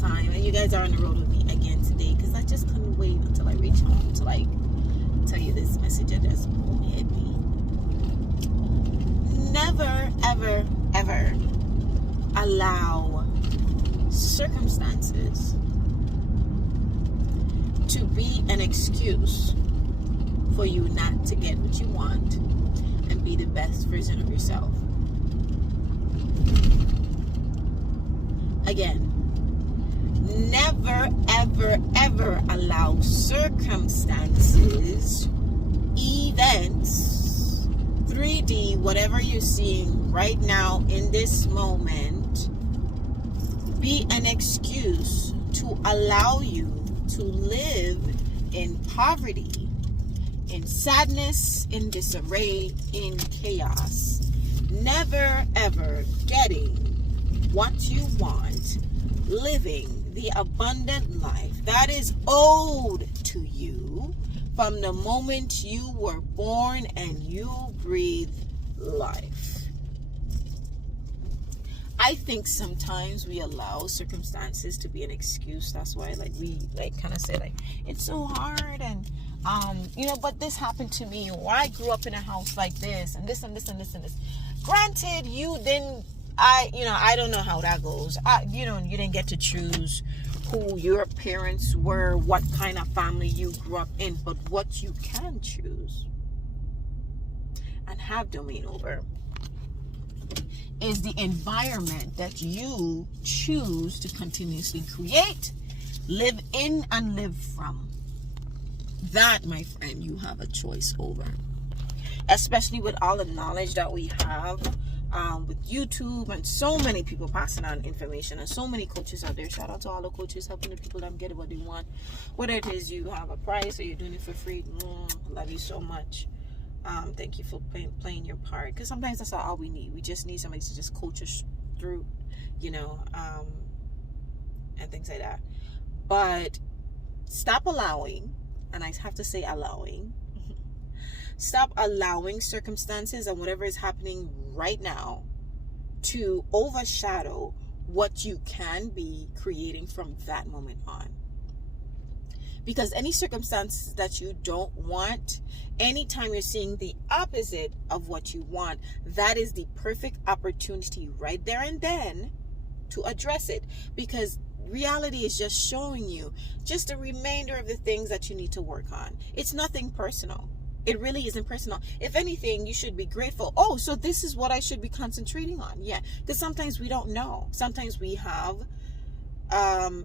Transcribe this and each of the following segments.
time, and you guys are on the road with me again today, because I just couldn't wait until I reach home to like tell you this message that just hit me. Never, ever, ever allow circumstances to be an excuse for you not to get what you want and be the best version of yourself. Again, never, ever, ever allow circumstances, events, 3D, whatever you're seeing right now in this moment, be an excuse to allow you to live in poverty, in sadness, in disarray, in chaos. Never, ever getting what you want, living the abundant life that is owed to you from the moment you were born and you breathe life. I think sometimes we allow circumstances to be an excuse. That's why we kind of say it's so hard, and but this happened to me, or I grew up in a house like this, and this and this and this and this. Granted, you didn't. I don't know how that goes. You didn't get to choose who your parents were, what kind of family you grew up in, but what you can choose and have domain over is the environment that you choose to continuously create, live in, and live from. That, my friend, you have a choice over. Especially with all the knowledge that we have with YouTube and so many people passing on information and so many coaches out there. Shout out to all the coaches helping the people that get what they want. Whether it is you have a price or you're doing it for free, love you so much. Thank you for playing your part, because sometimes that's all we need. We just need somebody to just coach us through, and things like that. But stop allowing, and I have to say allowing, stop allowing circumstances and whatever is happening right now to overshadow what you can be creating from that moment on. Because any circumstances that you don't want, anytime you're seeing the opposite of what you want, that is the perfect opportunity right there and then to address it. Because reality is just showing you just a remainder of the things that you need to work on. It's nothing personal. It really isn't personal. If anything, you should be grateful. Oh, so this is what I should be concentrating on. Yeah, because sometimes we don't know. Sometimes we have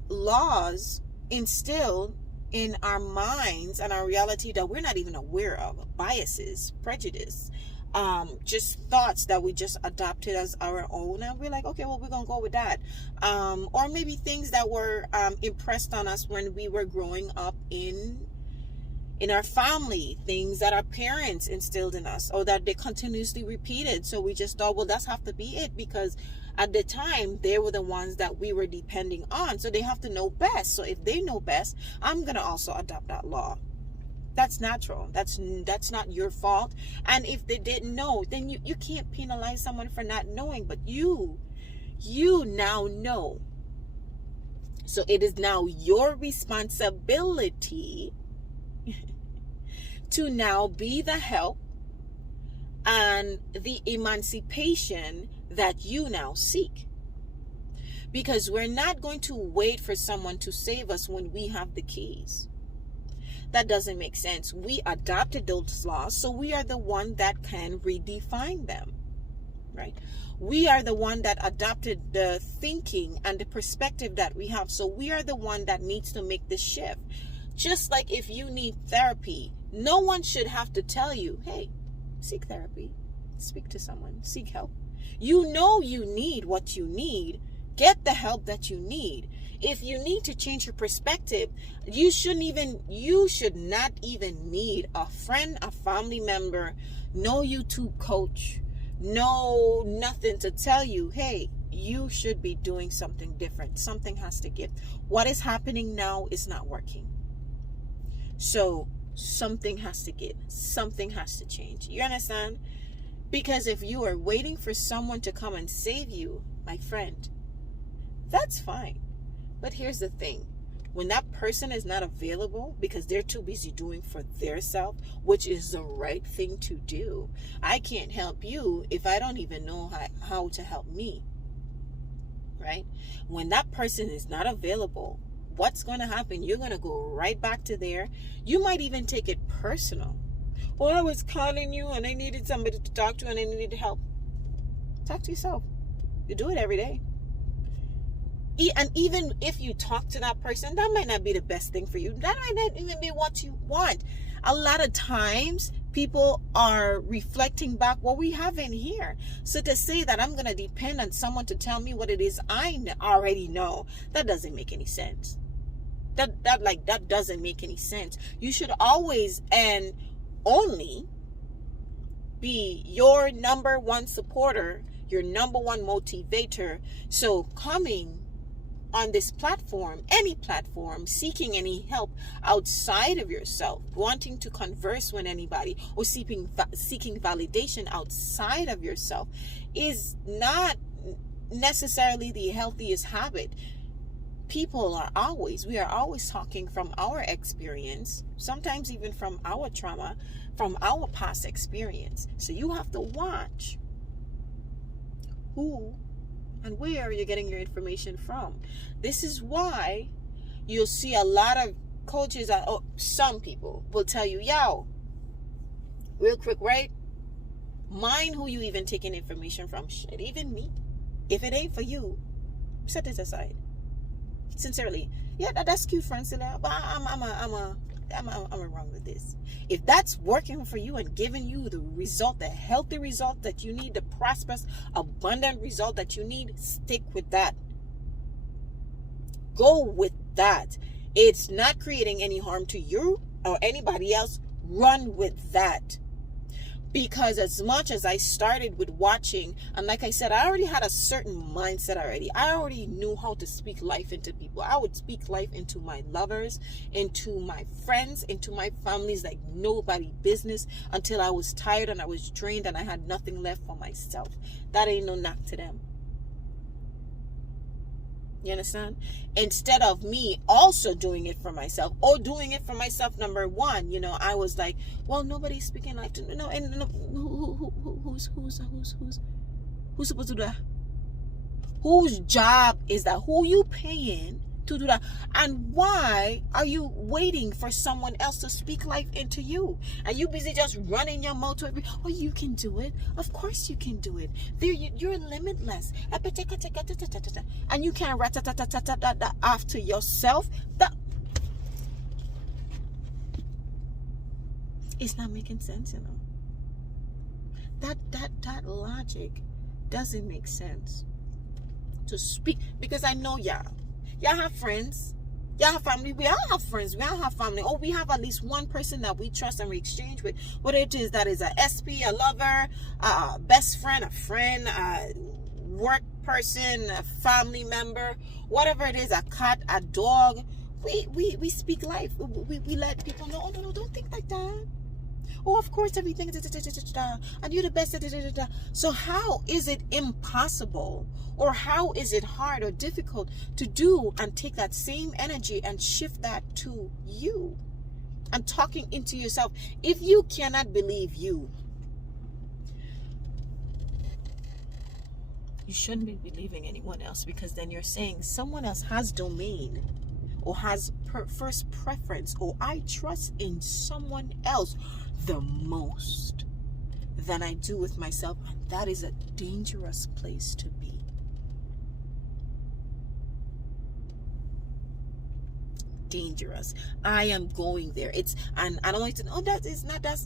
laws instilled in our minds and our reality that we're not even aware of. Biases, prejudice, just thoughts that we just adopted as our own, and we're like, okay, well, we're gonna go with that. Or maybe things that were impressed on us when we were growing up in our family, things that our parents instilled in us, or that they continuously repeated. So we just thought, well, that's have to be it, because at the time they were the ones that we were depending on, so they have to know best. So if they know best, I'm gonna also adopt that law. That's natural. That's not your fault. And if they didn't know, then you can't penalize someone for not knowing, but you now know. So it is now your responsibility to now be the help and the emancipation that you now seek. Because we're not going to wait for someone to save us when we have the keys. That doesn't make sense. We adopted those laws, so we are the one that can redefine them, right? We are the one that adopted the thinking and the perspective that we have, so we are the one that needs to make the shift. Just like if you need therapy, no one should have to tell you, hey, seek therapy, speak to someone, seek help. You know you need what you need. Get the help that you need. If you need to change your perspective, you should not even need a friend, a family member, no YouTube coach, no nothing to tell you, hey, you should be doing something different. Something has to give. What is happening now is not working. So something has to give. Something has to change. You understand? Because if you are waiting for someone to come and save you, my friend, that's fine. But here's the thing. When that person is not available because they're too busy doing for their self, which is the right thing to do. I can't help you if I don't even know how to help me. Right? When that person is not available, what's going to happen? You're going to go right back to there. You might even take it personal. Oh, I was calling you and I needed somebody to talk to and I needed help. Talk to yourself. You do it every day. And even if you talk to that person, that might not be the best thing for you. That might not even be what you want. A lot of times, people are reflecting back what we have in here. So to say that I'm going to depend on someone to tell me what it is I already know, that doesn't make any sense. That doesn't make any sense. You should always and only be your number one supporter, your number one motivator. So coming on this platform, any platform, seeking any help outside of yourself, wanting to converse with anybody or seeking validation outside of yourself is not necessarily the healthiest habit. We are always talking from our experience, sometimes even from our trauma, from our past experience. So you have to watch who and where you're getting your information from. This is why you'll see a lot of coaches, some people will tell you, yo, real quick, right? Mind who you even taking information from. Shit, even me. If it ain't for you, set it aside. Sincerely. Yeah, that's cute, Francilla, but I'm wrong with this. If that's working for you and giving you the result, the healthy result that you need, the prosperous, abundant result that you need, stick with that. Go with that. It's not creating any harm to you or anybody else. Run with that. Because as much as I started with watching, and like I said, I already had a certain mindset already. I already knew how to speak life into people. I would speak life into my lovers, into my friends, into my families like nobody business until I was tired and I was drained and I had nothing left for myself. That ain't no knock to them. You understand? Instead of me also doing it for myself or doing it for myself, number one, I was like, well, nobody's speaking life to me. No, and no, who's supposed to do that? Whose job is that? Who you paying to do that? And why are you waiting for someone else to speak life into you? Are you busy just running your mouth to every? Oh, you can do it. Of course you can do it. You're limitless. And you can't rat after yourself. It's not making sense, That logic doesn't make sense. To speak, because I know y'all have friends, y'all have family. We all have friends, we all have family, or we have at least one person that we trust and we exchange with, whether it is that is a SP, a lover, a best friend, a friend, a work person, a family member, whatever it is, a cat, a dog. We speak life. We let people know, oh no, don't think like that. Oh, of course, everything is and you're the best. So how is it impossible, or how is it hard or difficult to do and take that same energy and shift that to you and talking into yourself? If you cannot believe you shouldn't be believing anyone else, because then you're saying someone else has domain or has first preference, or I trust in someone else the most than I do with myself. And that is a dangerous place to be. Dangerous. I am going there. And I don't like to know that it's not that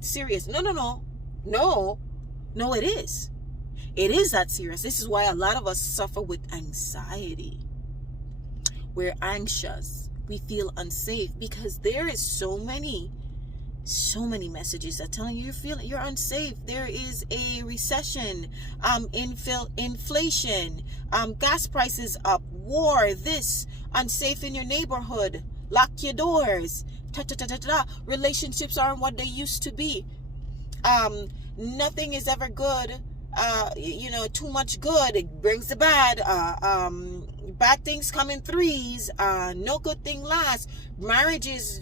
serious. No, it is. It is that serious. This is why a lot of us suffer with anxiety. We're anxious. We feel unsafe because there is so many messages that telling you you're unsafe. There is a recession, inflation, gas prices up, war, this, unsafe in your neighborhood, lock your doors, relationships aren't what they used to be. Nothing is ever good too much good, it brings the bad. Bad things come in threes. No good thing lasts. Marriage is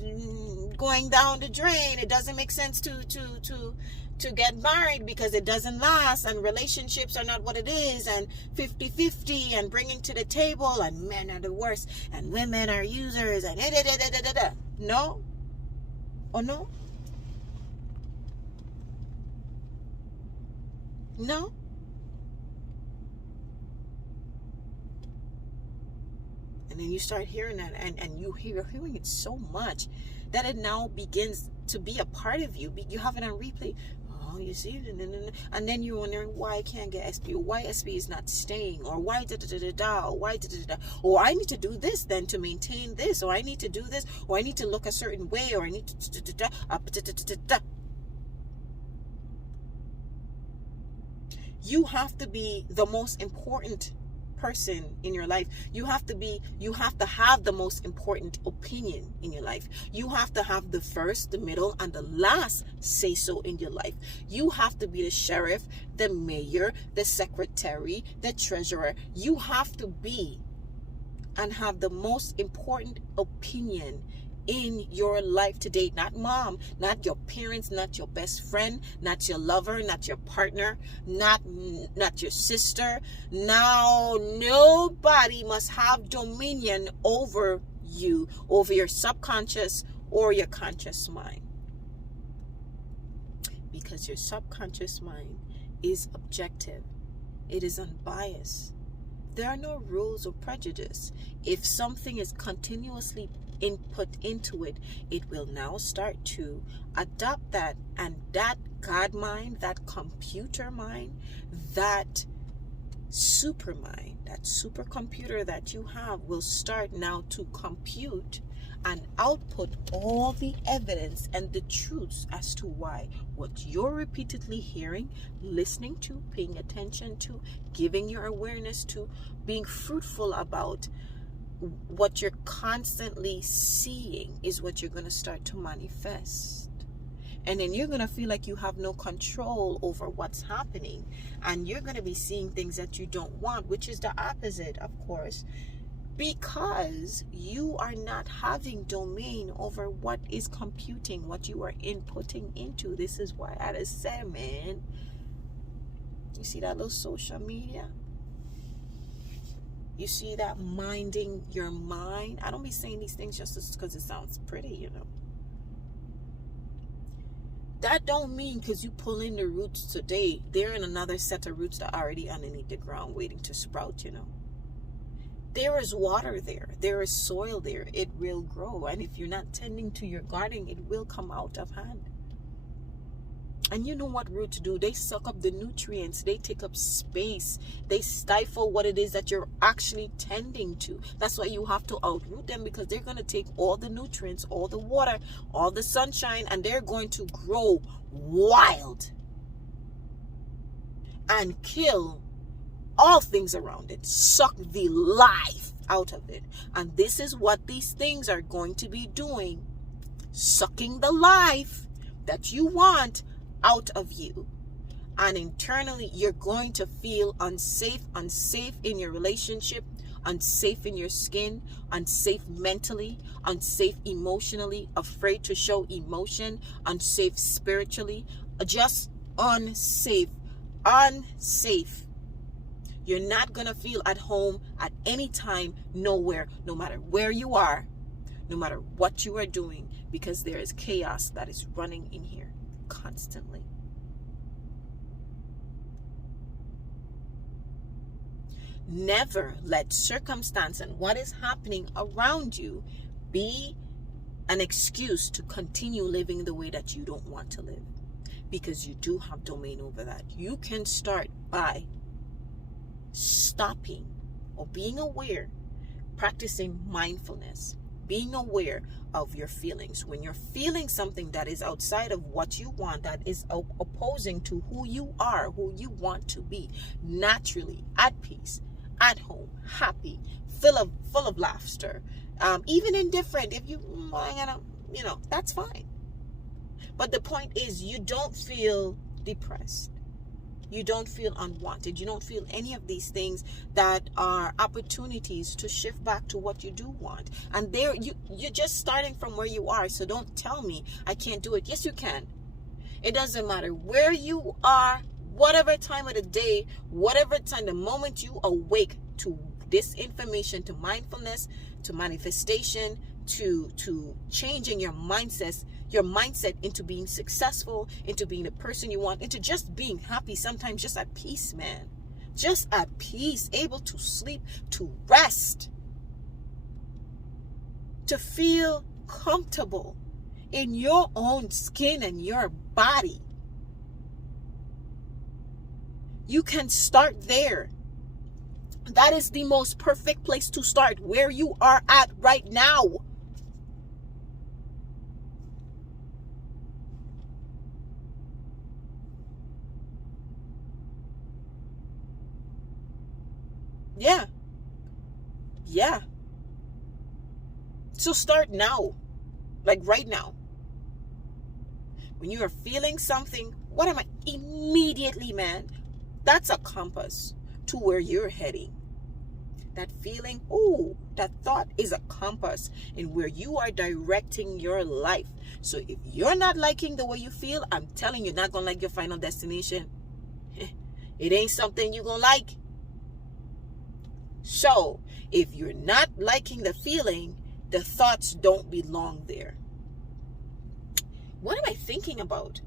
going down the drain. It doesn't make sense to get married because it doesn't last, and relationships are not what it is, and 50-50, and bringing to the table, and men are the worst, and women are users, and no, or no. No. And then you start hearing that, and you're hearing it so much that it now begins to be a part of you. You have it on replay. Oh, you see, and then you're wondering why I can't get SP, or why SP is not staying, or why or why or I need to do this then to maintain this, or I need to do this, or I need to look a certain way, or I need to. You have to be the most important person in your life. You have to have the most important opinion in your life. You have to have the first, the middle, and the last say so in your life. You have to be the sheriff, the mayor, the secretary, the treasurer. You have to be and have the most important opinion in your life to date. Not mom, not your parents, not your best friend, not your lover, not your partner, not your sister. Now nobody must have dominion over you, over your subconscious or your conscious mind, because your subconscious mind is objective. It is unbiased. There are no rules or prejudice. If something is continuously input into it, it will now start to adopt that, and that God mind, that computer mind, that super mind, that supercomputer that you have will start now to compute and output all the evidence and the truths as to why what you're repeatedly hearing, listening to, paying attention to, giving your awareness to, being fruitful about, what you're constantly seeing is what you're going to start to manifest. And then you're going to feel like you have no control over what's happening, and you're going to be seeing things that you don't want, which is the opposite, of course, because you are not having domain over what is computing, what you are inputting into. This is why I just say, man, you see that little social media? You see that minding your mind? I don't be saying these things just because it sounds pretty, That don't mean because you pull in the roots today, they're in another set of roots that are already underneath the ground waiting to sprout, There is water there. There is soil there. It will grow. And if you're not tending to your garden, it will come out of hand. And you know what roots do? They suck up the nutrients. They take up space. They stifle what it is that you're actually tending to. That's why you have to outroot them, because they're going to take all the nutrients, all the water, all the sunshine, and they're going to grow wild and kill all things around it. Suck the life out of it. And this is what these things are going to be doing. Sucking the life that you want out of you, and internally you're going to feel unsafe in your relationship, unsafe in your skin, unsafe mentally, unsafe emotionally, afraid to show emotion, unsafe spiritually, just unsafe. You're not gonna feel at home at any time, nowhere, no matter where you are, no matter what you are doing, because there is chaos that is running in here constantly. Never let circumstance and what is happening around you be an excuse to continue living the way that you don't want to live, because you do have domain over that. You can start by stopping or being aware, practicing mindfulness, being aware of your feelings. When you're feeling something that is outside of what you want, that is opposing to who you are, who you want to be, naturally at peace, at home, happy, full of laughter, even indifferent, if you that's fine. But the point is, you don't feel depressed. You don't feel unwanted. You don't feel any of these things that are opportunities to shift back to what you do want. And there you're just starting from where you are. So don't tell me I can't do it. Yes, you can. It doesn't matter where you are, whatever time of the day, whatever time, the moment you awake to this information, to mindfulness, to manifestation, to changing your mindset into being successful, into being the person you want, into just being happy, sometimes just at peace, man. Just at peace, able to sleep, to rest, to feel comfortable in your own skin and your body. You can start there. That is the most perfect place to start, where you are at right now. Yeah. Yeah. So start now. Like right now. When you are feeling something, what am I? Immediately, man. That's a compass to where you're heading. That feeling, that thought is a compass in where you are directing your life. So if you're not liking the way you feel, I'm telling you, you're not going to like your final destination. It ain't something you're going to like. So if you're not liking the feeling, the thoughts don't belong there. What am I thinking about?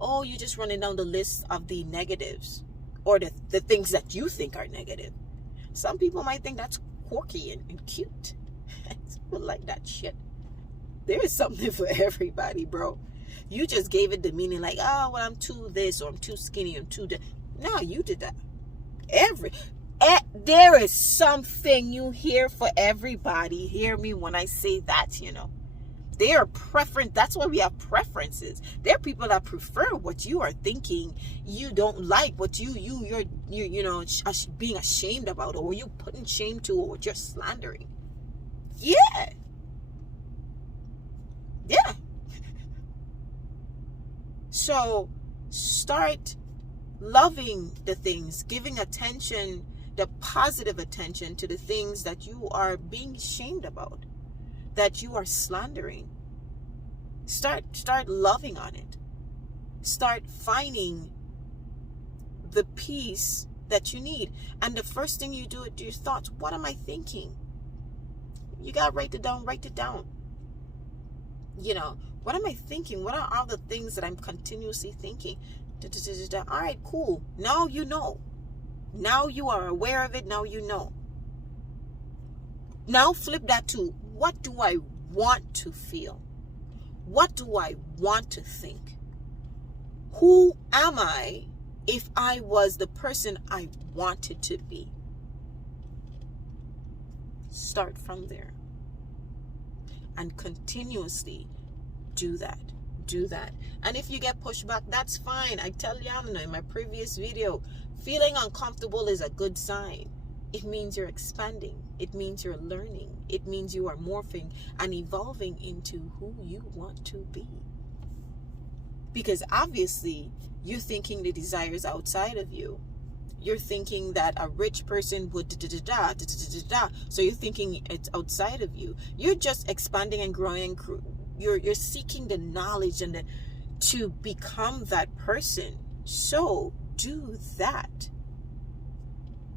Oh, you're just running down the list of the negatives, or the things that you think are negative. Some people might think that's quirky and cute. People like that shit. There is something for everybody, bro. You just gave it the meaning like, oh, well, I'm too this, or I'm too skinny, I'm too that. No, you did that. There is something you hear for everybody. Hear me when I say that, There are preference. That's why we have preferences. There are people that prefer what you are thinking you don't like, what you're being ashamed about, or you putting shame to, or what you're slandering. Yeah. Yeah. So start loving the things, giving attention, the positive attention to the things that you are being ashamed about, that you are slandering. Start loving on it. Start finding the peace that you need. And the first thing you do is your thoughts. What am I thinking? You got to write it down. What am I thinking? What are all the things that I'm continuously thinking? All right, cool. Now you know. Now you are aware of it. Now you know. Now flip that to, what do I want to feel? What do I want to think? Who am I if I was the person I wanted to be? Start from there. And continuously do that. And if you get pushback, that's fine. I tell y'all in my previous video, feeling uncomfortable is a good sign. It means you're expanding. It means you're learning. It means you are morphing and evolving into who you want to be. Because obviously, you're thinking the desires outside of you. You're thinking that a rich person would so you're thinking it's outside of you. You're just expanding and growing. You're seeking the knowledge and to become that person. So do that.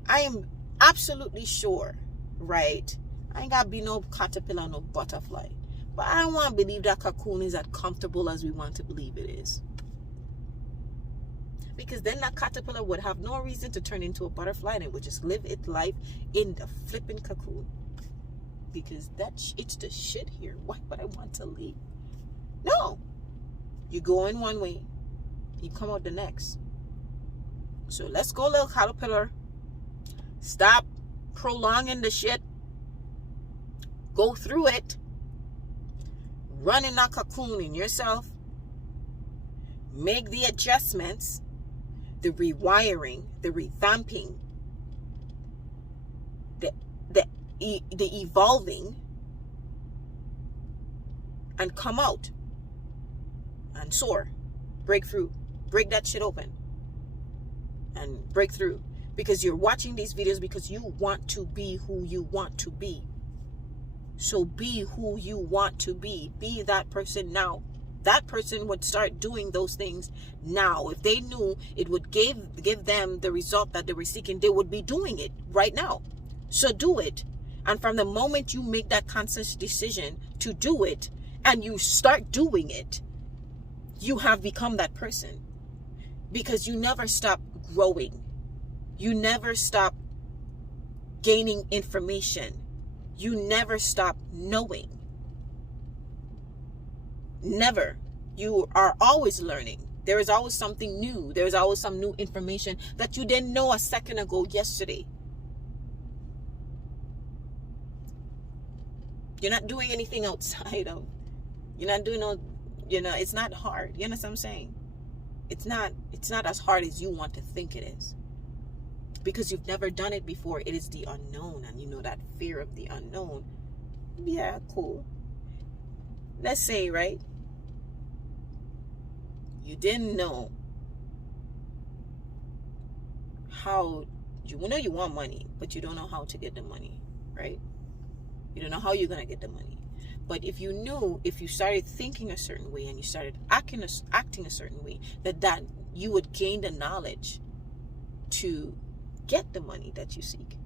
I am absolutely sure, right? I ain't gotta be no caterpillar, no butterfly. But I don't want to believe that cocoon is as comfortable as we want to believe it is. Because then that caterpillar would have no reason to turn into a butterfly, and it would just live its life in the flipping cocoon. Because it's the shit here. Why would I want to leave? No. You go in one way, you come out the next. So let's go, little caterpillar. Stop prolonging the shit. Go through it. Run in that cocoon in yourself. Make the adjustments, the rewiring, the revamping, the evolving, and come out and soar, break through, Break that shit open and break through. Because you're watching these videos because you want to be who you want to be. So be who you want to be. Be that person now. That person would start doing those things now. If they knew it would give them the result that they were seeking, they would be doing it right now. So do it. And from the moment you make that conscious decision to do it and you start doing it, you have become that person. Because you never stop growing. You never stop gaining information. You never stop knowing. Never. You are always learning. There is always something new. There is always some new information that you didn't know a second ago, yesterday. You're not doing anything outside of. You're not doing no, it's not hard. You understand what I'm saying? It's not as hard as you want to think it is. Because you've never done it before. It is the unknown. And that fear of the unknown. Yeah, cool. Let's say, right? You didn't know how, you know you want money, but you don't know how to get the money, right? You don't know how you're going to get the money. But if you knew, if you started thinking a certain way and you started acting a certain way, that you would gain the knowledge to get the money that you seek,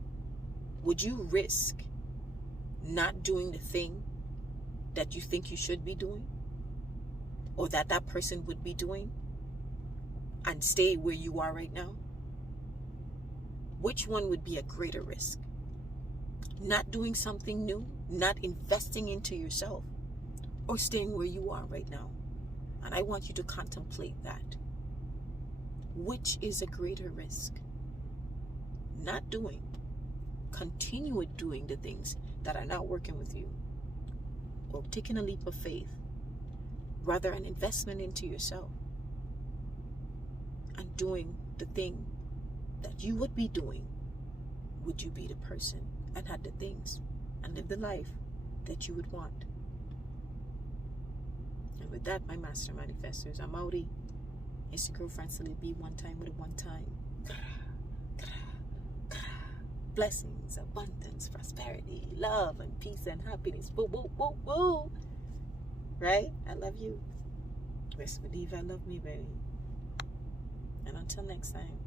would you risk not doing the thing that you think you should be doing? Or that person would be doing? And stay where you are right now? Which one would be a greater risk? Not doing something new, not investing into yourself, or staying where you are right now? And I want you to contemplate that. Which is a greater risk? Not doing. Continue with doing the things that are not working with you. Or taking a leap of faith. Rather an investment into yourself. And doing the thing that you would be doing. Would you be the person and have the things and live the life that you would want? And with that, my master manifestors, I'm outie. It's your girlfriend Silly B, one time with a one time. Blessings, abundance, prosperity, love, and peace and happiness. Woo, woo, woo, woo. Right? I love you. Rest believe I love me, baby. And until next time.